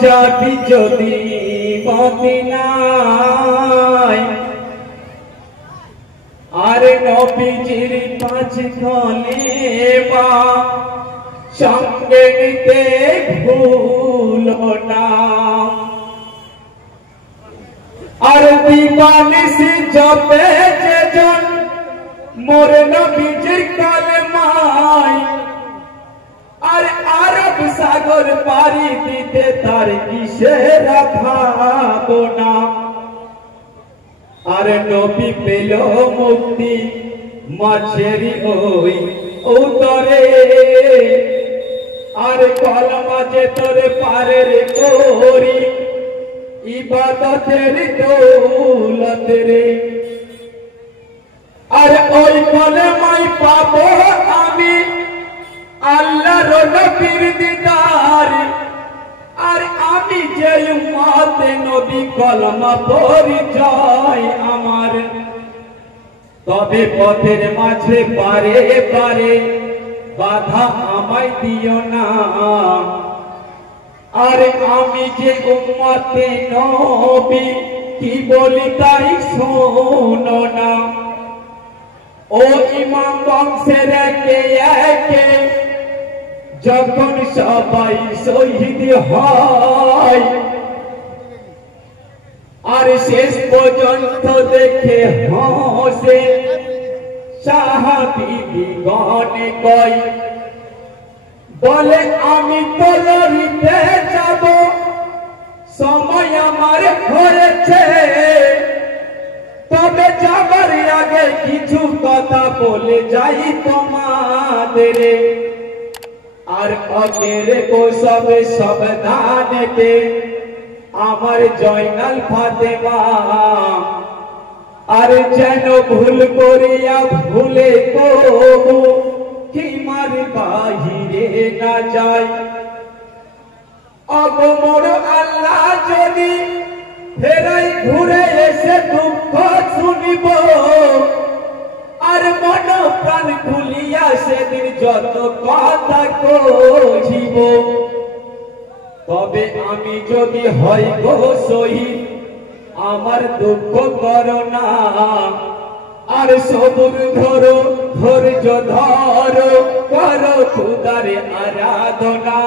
যাবি যদি মদিনায় আর নবীজির পাঁচ খলিফা সঙ্গে নিতে ভুলো না আর দিবানিশি জপে যেজন মোর নবীজির কালেমায় আর আরব সাগর পাড়ি দিতে তার কিসের ভাবনা আর নবী পেল মুক্তি মাঝেরি ওই উতরে আর কলমা যে তোরে পারের করি ইবাদতের দৌলত রে আর ওই কলমাই পাবো আমি আল্লাহর নবীর দিদার আর আমি যে উম্মত নবী কলমা পরিচয় আমার তবে পথের মাঝে পারে পারে বাধা আমায় দিও না আর আমি যে উম্মতে নবী কি বলি তাই শোনো না ও ইমাম বংশের একে একে যখন সবাই শহীদ হয় আর শেষ পর্যন্ত দেখে হাসে সাহাবীগণ কয় বলে আমি তো লড়িতে যাব সময় আমার হয়েছে তবে যাবার আগে কিছু কথা বলে যাই তোমাদের আর অকের কো সবে সাবধানকে আমার জয়নাল ফাতেমা আর যেন ভুল করিয়া ভুলে কবু কিমার বাহিরে না যায় অগমর আল্লাহ যদি ফেরাই ঘুরে এসে দুঃখ শুনিব আর মন প্রাণ খুলিয়া সেদিন যত কথা কহিব তবে আমি যদি হই গো শহীদ আমার দুঃখ করো না আর সবুর ধরো ধৈর্য ধরো করো খুদার আরাধনা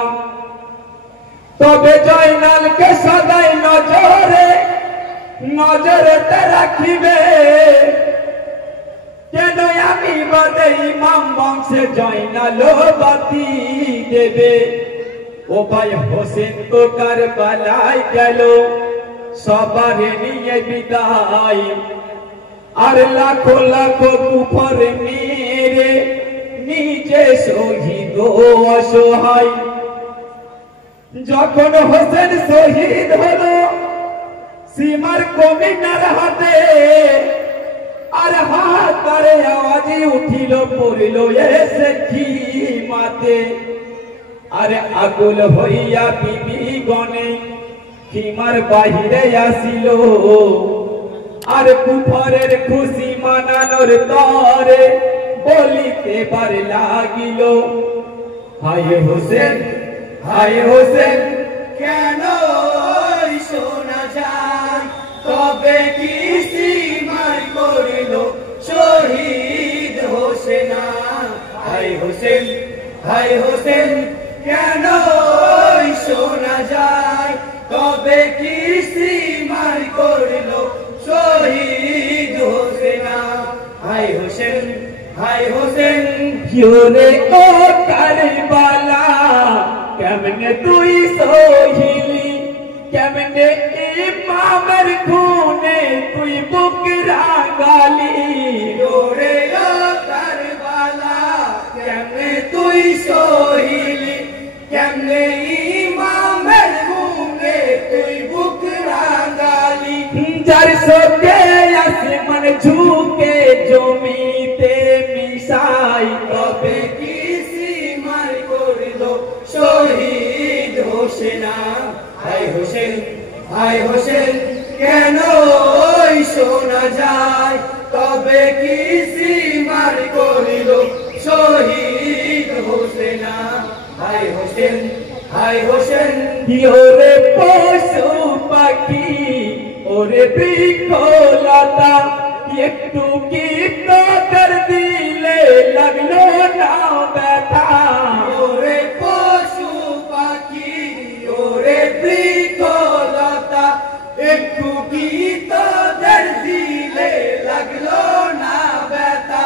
তবে জয়নালকে সদাই নজরেতে রাখিবে কেন আমি বাদে ইমাম বংশে জয়নাল বাতি দেবে ও ভাই হোসেন তো কারবালায় গেল সবার নিয়ে বিদায় আর লাখো লাখো কুফর মেরে নিজে শহীদ অসহায় যখন হোসেন শহীদ হলো সীমার কমিনার হাতে আর হাতারে আওয়াজে উঠিল পড়িল এসে খিমাতে আর আগুল হইয়া বিবি গনে খিমার বাহিরে আসিল আর কুফরের খুশি মানানোর তরে বলিতে বার লাগিল হায় হোসেন কেন শোনা যায় তবে কি সীমার করিল শহীদ হোসেনা হায় হোসেন কেন শোনা যায় তবে কি সীমার করিল শহীদ হোসেনা হায় হোসেন কিউরে ও কারবালা কেমনে তুই সহিলি কেমনে ইমামের খুনে তুই বুক রাগালি ওরে ও কারবালা কেমনে তুই সহিলি কেমনে ইমামের খুনে তুই বুক রাগালি যার সঙ্গে আসমান ঝুঁকে জমিতে মিশাই তবে কি সীমার করিল শহীদ হোসেনা হায় হোসেন কেন শোনা যায় তবে কি সীমার করিল শহীদ হোসেনা হায় হায় হোসেন ওরে পশু পাখি ওরে বৃক্ষলতা একটু কি তোদের দিলে লাগলো না ব্যথা ওরে পশু পাখি ওরে বৃক্ষলতা একটু কি তোদের দিলে লাগলো না ব্যথা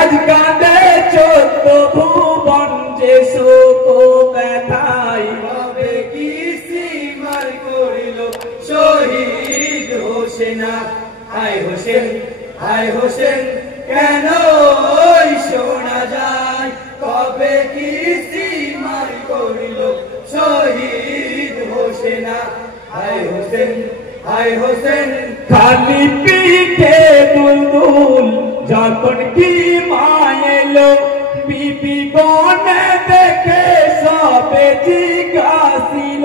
আজ কাঁদে 14 ভুবন যে শোক ব্যথায় কবে কি সীমার করিল শহীদ হোসেনা হায় হোসেন হায় হোসেন কেন শোনা যায় কবে কি সীমার করিল শহীদ হোসেনা হায় হোসেন হায় হোসেন খালি পিঠে দুলদুল যখন কি মায়েলো বিবি গনে দেখে সবে জিজ্ঞাসিল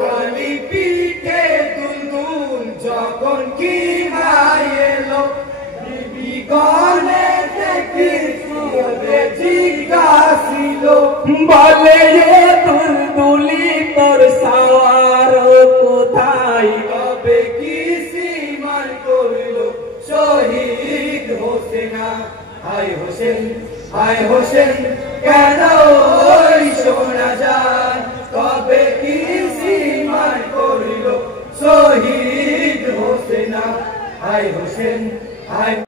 খালি পিঠে দুলদুল যখন কি মায়েলো বিবি গনে দেখে সবে জিজ্ঞাসিল বলে দুলদুলি তোর সাওয়ার কোথায় কবে কি সীমার করিল শহীদ হোসেনা হায় হোসেন কেন